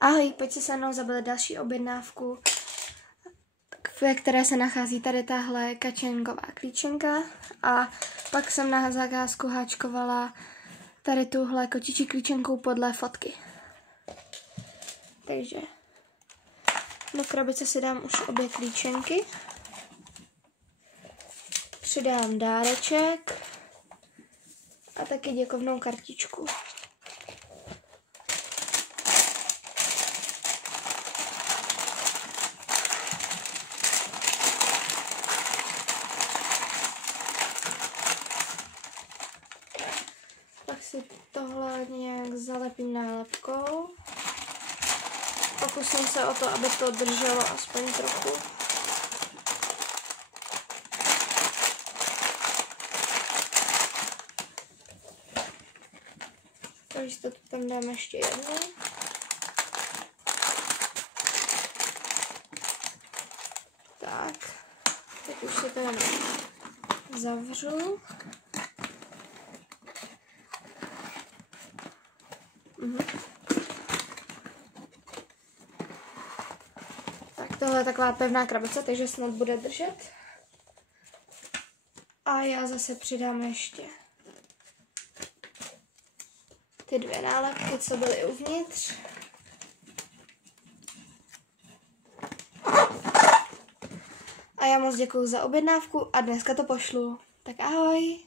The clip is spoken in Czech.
Ahoj, pojď si se mnou zabavit další objednávku, ve které se nachází tady tahle kačenková klíčenka a pak jsem na zakázku háčkovala tady tuhle kočičí klíčenku podle fotky. Takže do krabice si dám už obě klíčenky, přidám dáreček a taky děkovnou kartičku. Pak si tohle nějak zalepím nálepkou. Pokusím se o to, aby to drželo aspoň trochu. Takže to tam dáme ještě jednou. Tak, teď už se to jenom zavřu. Tak tohle je taková pevná krabice, takže snad bude držet. A já zase přidám ještě ty dvě nálepky, co byly uvnitř. A já moc děkuju za objednávku a dneska to pošlu. Tak ahoj!